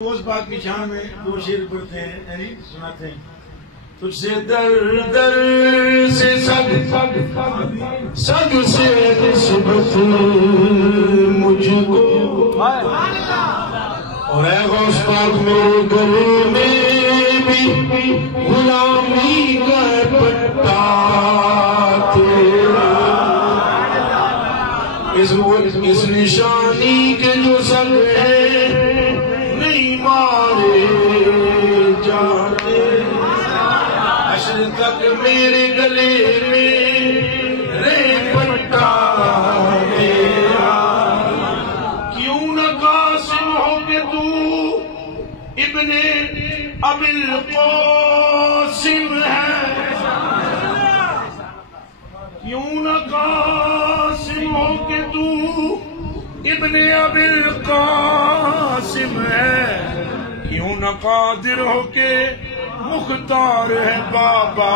اس بات کی شان میں دو شعر پڑھتے ہیں یعنی سناتے ہیں. تجھ سے در در سے سگ سگ سے نسبت مجھ کو اور اے غوث پاک میرے گلے میں بھی غلامی کا پٹا تیرا اس نشانی کے جو سگ ہے تک میرے گلے میں رے پٹا میرا کیوں نہ قاسم ہو کہ تو ابن ابی القاسم ہے کیوں نہ قاسم ہو کہ تو ابن ابی القاسم ہے کیوں نہ قادر ہو کہ مختار ہے بابا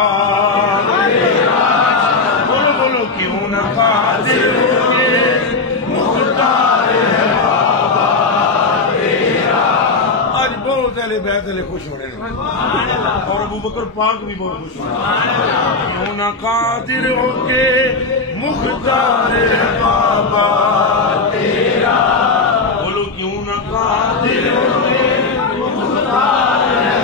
بولو بولو کیوں نہ قادر ہو کے مختار ہے بابا تیرا. آج بہت اہل بیت علیہ خوش ہو رہے ہیں اور ابو بکر پاک بھی بہت خوش ہو رہے ہیں. کیوں نہ قادر ہو کے مختار ہے بابا تیرا بولو کیوں نہ قادر ہو کے مختار ہے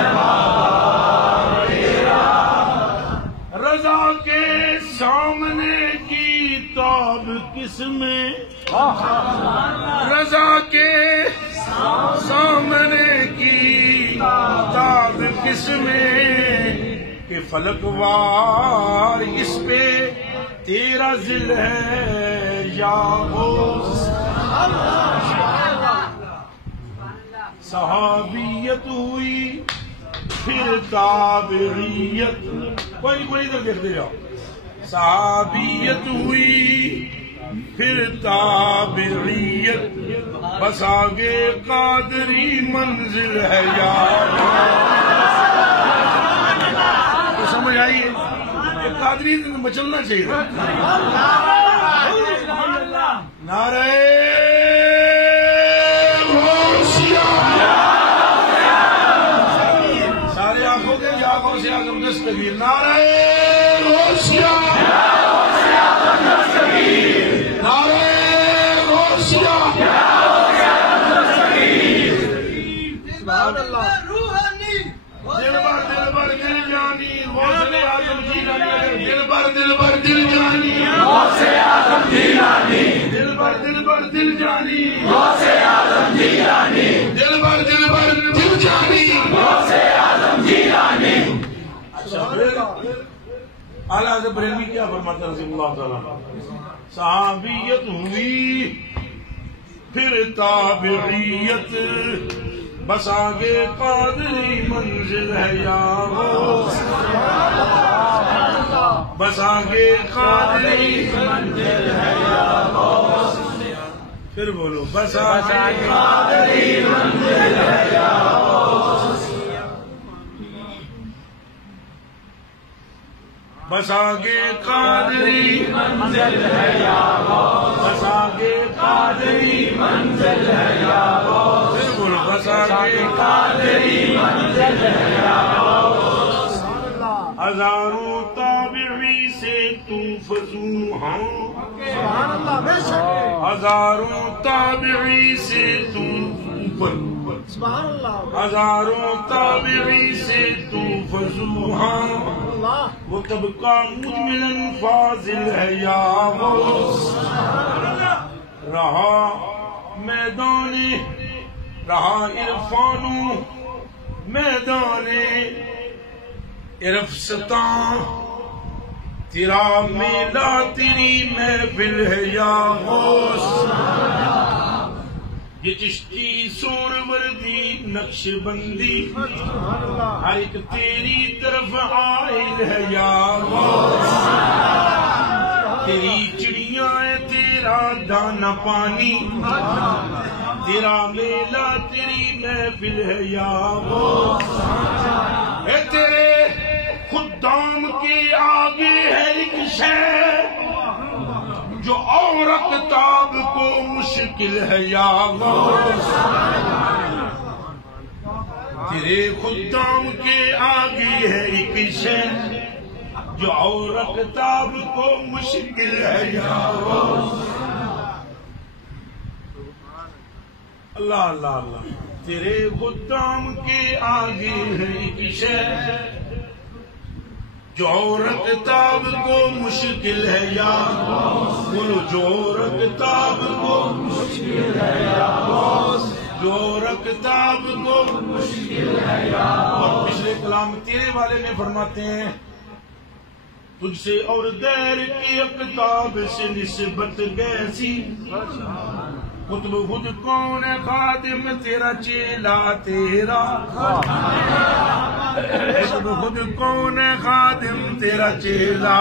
رضا کے سامنے کی تاب کس میں رضا کے سامنے کی تاب کس میں کہ فلک وار اس پہ تیرا ذل ہے یا غوث صحابیت ہوئی پھر تابعیت کوئی ادھر دیکھتے جاؤ صحابیت ہوئی پھر تابعیت بس آگے قادری منزل ہے یار تو سمجھ آئیے کہ قادری بچلنا چاہیے. نعرہ دستگیر نعرہ غوثیہ نعرہ غوثیہ سبحان اللہ دل بر دل بر دل جانی غوث اعظم جیلانی دل بر دل بر دل جانی غوث اعظم جیلانی دل بر دل بر دل جانی غوث اعظم جیلانی دل بر دل بر دل جانی غوث اعظم جیلانی. اعلیٰ حضرت بریلوی کیا فرماتا ہے رضی اللہ تعالیٰ صحابیت ہوئی پھر تابعیت بس آگے قادری منزل ہے یا غوث بس آگے قادری منزل ہے یا غوث پھر بولو بس آگے قادری منزل ہے یا غوث بس آگے قادری منزل ہے یا غوث بس آگے قادری منزل ہے یا غوث پھر بولو بس آگے قادری منزل ہے یا غوث. ہزاروں تابعی سے تو فضو ہاں ہزاروں تابعی سے تو ہزاروں تابعی سے تو فضو ہاں وہ کب کا مجمل فاضل ہے یا غوث رہا میدان رہا عرفانو میدان عرفستان تیرا میلہ تیری محفل ہے یا غوث یہ چشتی سور وردی نقش بندی ہر ایک تیری طرف آئل ہے یا غوث تیری چڑیاں ہے تیرا دانا پانی تیرا میلہ تیری محفل ہے یا غوث اے تیرے خدام کے آگے ہے ایک شے جو اور اقتاب کو مشکل ہے یا غوث تیرے خدام کے آگے ہے ایک شے جو عورت تاب کو مشکل ہے یا اللہ اللہ اللہ تیرے خدام کے آگے ہے ایک شے جو عورت تاب کو مشکل ہے یا بولو جو عورت تاب کو مشکل ہے یا جو رکتاب کو مشکل ہے یا اور پچھلے کلام تیرے والے میں فرماتے ہیں تجھ سے اور دیر کی اقتاب سے نسبت کیسی قطب خود کون خادم تیرا چیلا تیرا قطب خود کون خادم تیرا چیلا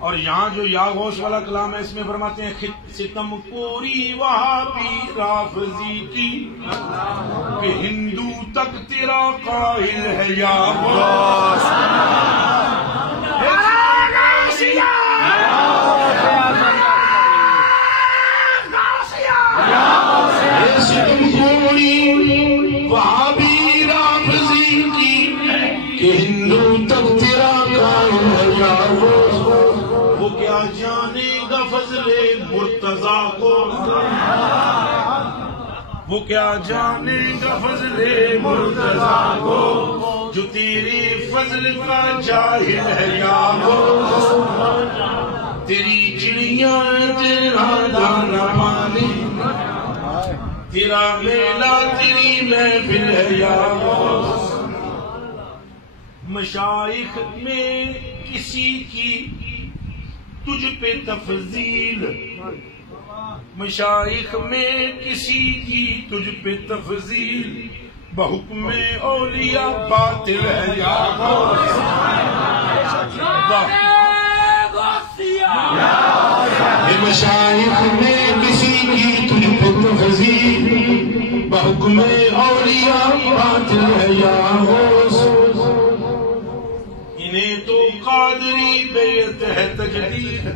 اور یہاں جو یا غوث والا کلام ہے اس میں فرماتے ہیں ستم کوری وہابی رافضی کی کہ ہندو تک تیرا قائل ہے یا غوث ستم کوری وہابی رافضی کی کہ ہندو تک تیرا قائل ہے یا غوث وہ کیا جانے گا فضل مرتضیٰ کو وہ کیا جانے گا فضل مرتضیٰ کو جو تیرے فضل کا جاہل ہے یا غوث تیری چڑیاں تیرا دانا پانی تیرا میلہ تیری محفل ہے یا غوث مشائخ میں کسی کی تجھ پہ تفضیل مشائخ میں کسی کی تجھ پہ تفضیل بحکم اولیاء باطل ہے یا غوث مشائخ میں کسی کی تجھ پہ تفضیل بحکم اولیاء باطل ہے یا غوث انہیں تو قادری بیعت ہے تجدید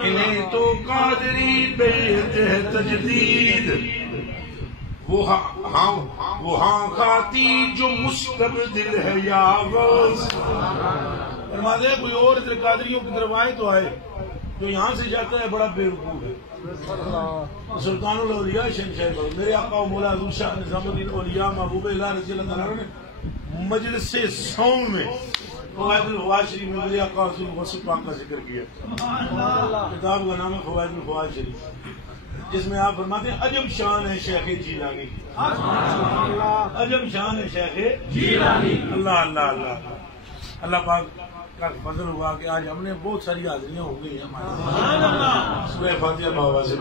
انہیں تو قادری بیعت ہے تجدید وہ ہاں کھاتی جو مستبدل ہے یا غوث فرما دے کوئی اور ادھر قادریوں کی طرف آئے تو آئے جو یہاں سے جاتا ہے بڑا بے وقوف ہے سلطان الاولیاء شہنشاہ میرے آقا و مولا حضور شاہ نظام الدین اولیاء محبوب اللہ رضی اللہ عنہ نے مجلس سوم میں فوائد الفوائد شریف میں میرے آقا حضور وصف پاک کا ذکر کیا کتاب کا نام ہے فوائد الفوائد شریف جس میں آپ فرماتے ہیں عجب شان ہے شیخ جیلانی عجب شان ہے شیخ جیلانی اللہ اللہ اللہ اللہ پاک کا فضل ہوا کہ آج ہم نے بہت ساری حاضریاں ہو گئی ہمارے سورہ فاتحہ بابا سے